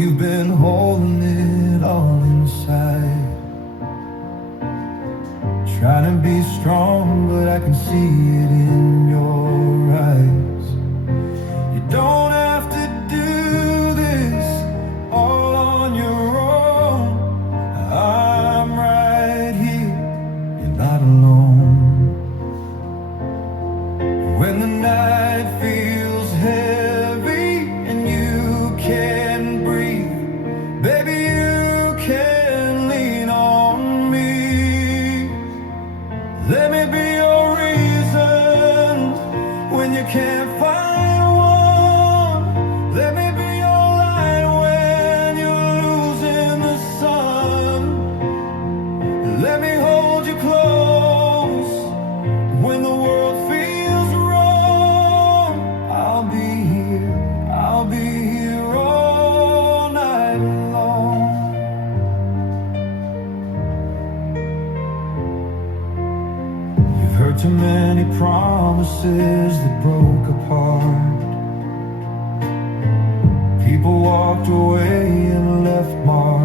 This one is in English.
you've been holding it all inside, trying to be strong, but I can see it in your eyes. You don't have to do this all on your own. I'm right here, you're not alone. When the night feels heavy and you can't breathe, baby, you can lean on me. Let me be your reason when you can't find one. Let me be your light when you're losing the sun. Let me hold you close when the world feels wrong. I'll be here all night long. You've heard too many promises that broke apart. People walked away and left marks